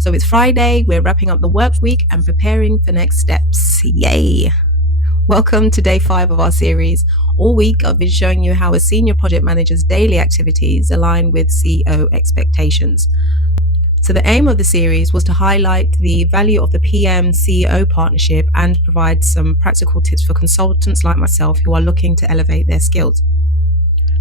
So it's Friday, we're wrapping up the work week and preparing for next steps. Yay! Welcome to day 5 of our series. All week, I've been showing you how a senior project manager's daily activities align with CEO expectations. So the aim of the series was to highlight the value of the PM-CEO partnership and provide some practical tips for consultants like myself who are looking to elevate their skills.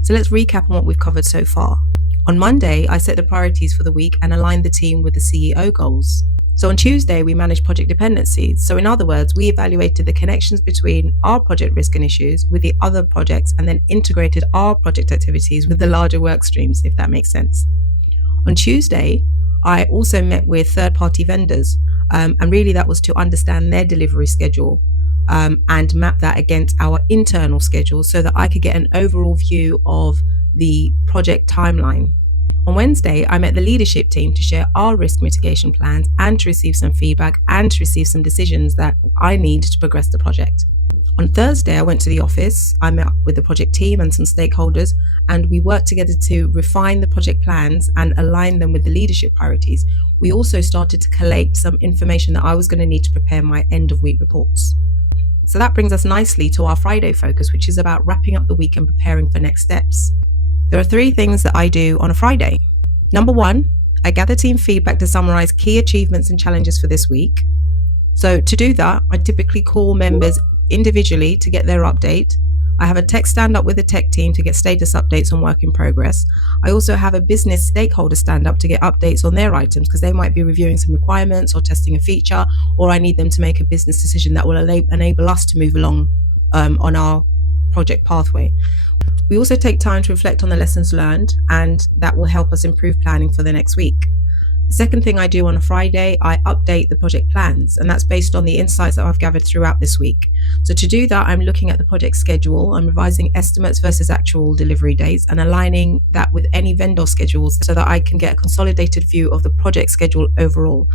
So let's recap on what we've covered so far. On Monday, I set the priorities for the week and aligned the team with the CEO goals. So on Tuesday, we managed project dependencies. So in other words, we evaluated the connections between our project risk and issues with the other projects and then integrated our project activities with the larger work streams, if that makes sense. On Tuesday, I also met with third-party vendors, and really that was to understand their delivery schedule and map that against our internal schedule so that I could get an overall view of the project timeline. On Wednesday, I met the leadership team to share our risk mitigation plans and to receive some feedback and to receive some decisions that I need to progress the project. On Thursday, I went to the office. I met with the project team and some stakeholders, and we worked together to refine the project plans and align them with the leadership priorities. We also started to collate some information that I was going to need to prepare my end of week reports. So that brings us nicely to our Friday focus, which is about wrapping up the week and preparing for next steps. There are 3 things that I do on a Friday. Number 1, I gather team feedback to summarize key achievements and challenges for this week. So to do that, I typically call members individually to get their update. I have a tech stand-up with the tech team to get status updates on work in progress. I also have a business stakeholder stand-up to get updates on their items because they might be reviewing some requirements or testing a feature, or I need them to make a business decision that will enable us to move along on our project pathway. We also take time to reflect on the lessons learned, and that will help us improve planning for the next week. The second thing I do on a Friday, I update the project plans, and that's based on the insights that I've gathered throughout this week. So to do that, I'm looking at the project schedule, I'm revising estimates versus actual delivery dates and aligning that with any vendor schedules so that I can get a consolidated view of the project schedule overall.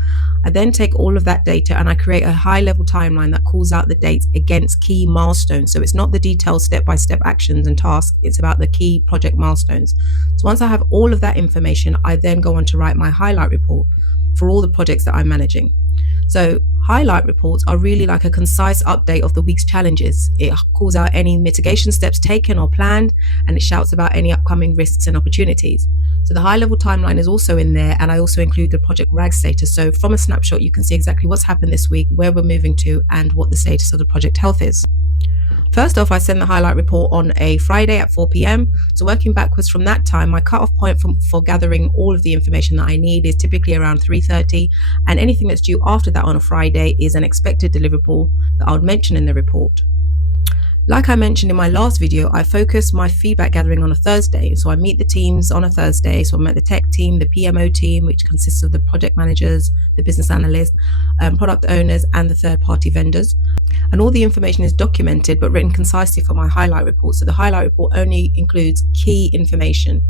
I then take all of that data and I create a high-level timeline that calls out the dates against key milestones. So it's not the detailed step-by-step actions and tasks, it's about the key project milestones. So once I have all of that information, I then go on to write my highlight report for all the projects that I'm managing. So highlight reports are really like a concise update of the week's challenges. It calls out any mitigation steps taken or planned, and it shouts about any upcoming risks and opportunities. So the high-level timeline is also in there, and I also include the project RAG status. So from a snapshot, you can see exactly what's happened this week, where we're moving to, and what the status of the project health is. First off, I send the highlight report on a Friday at 4 p.m. So working backwards from that time, my cutoff point for gathering all of the information that I need is typically around 3:30, and anything that's due after that on a Friday is an expected deliverable that I would mention in the report. Like I mentioned in my last video, I focus my feedback gathering on a Thursday. So I meet the teams on a Thursday. So I met the tech team, the PMO team, which consists of the project managers, the business analysts, product owners, and the third-party vendors. And all the information is documented but written concisely for my highlight report. So the highlight report only includes key information.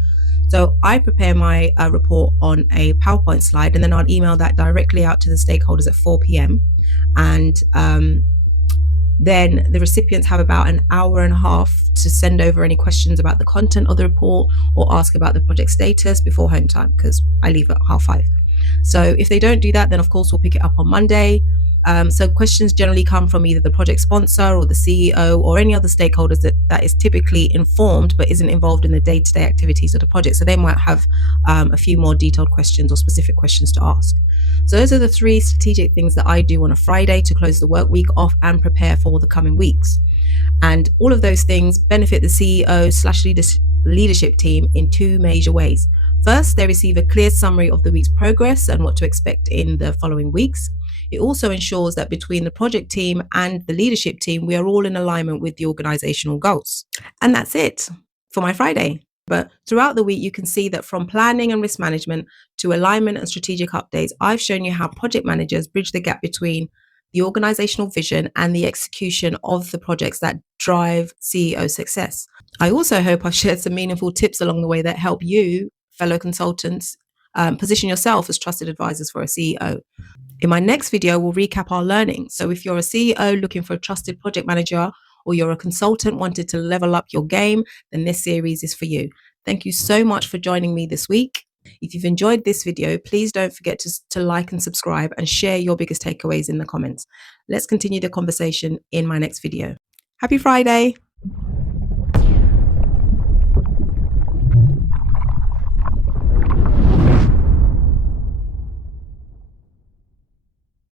So I prepare my report on a PowerPoint slide, and then I'll email that directly out to the stakeholders at 4 p.m. And then the recipients have about an hour and a half to send over any questions about the content of the report or ask about the project status before home time, because I leave at 5:30. So if they don't do that, then of course we'll pick it up on Monday. So questions generally come from either the project sponsor or the CEO or any other stakeholders that is typically informed but isn't involved in the day-to-day activities of the project. So they might have a few more detailed questions or specific questions to ask. So those are the 3 strategic things that I do on a Friday to close the work week off and prepare for the coming weeks. And all of those things benefit the CEO/leadership team in 2 major ways. First, they receive a clear summary of the week's progress and what to expect in the following weeks. It also ensures that between the project team and the leadership team, we are all in alignment with the organizational goals. And that's it for my Friday. But throughout the week, you can see that from planning and risk management to alignment and strategic updates, I've shown you how project managers bridge the gap between the organizational vision and the execution of the projects that drive CEO success. I also hope I've shared some meaningful tips along the way that help you, fellow consultants, position yourself as trusted advisors for a CEO. In my next video, we'll recap our learning. So if you're a CEO looking for a trusted project manager, or you're a consultant wanting to level up your game, then this series is for you. Thank you so much for joining me this week. If you've enjoyed this video, please don't forget to like and subscribe and share your biggest takeaways in the comments. Let's continue the conversation in my next video. Happy Friday!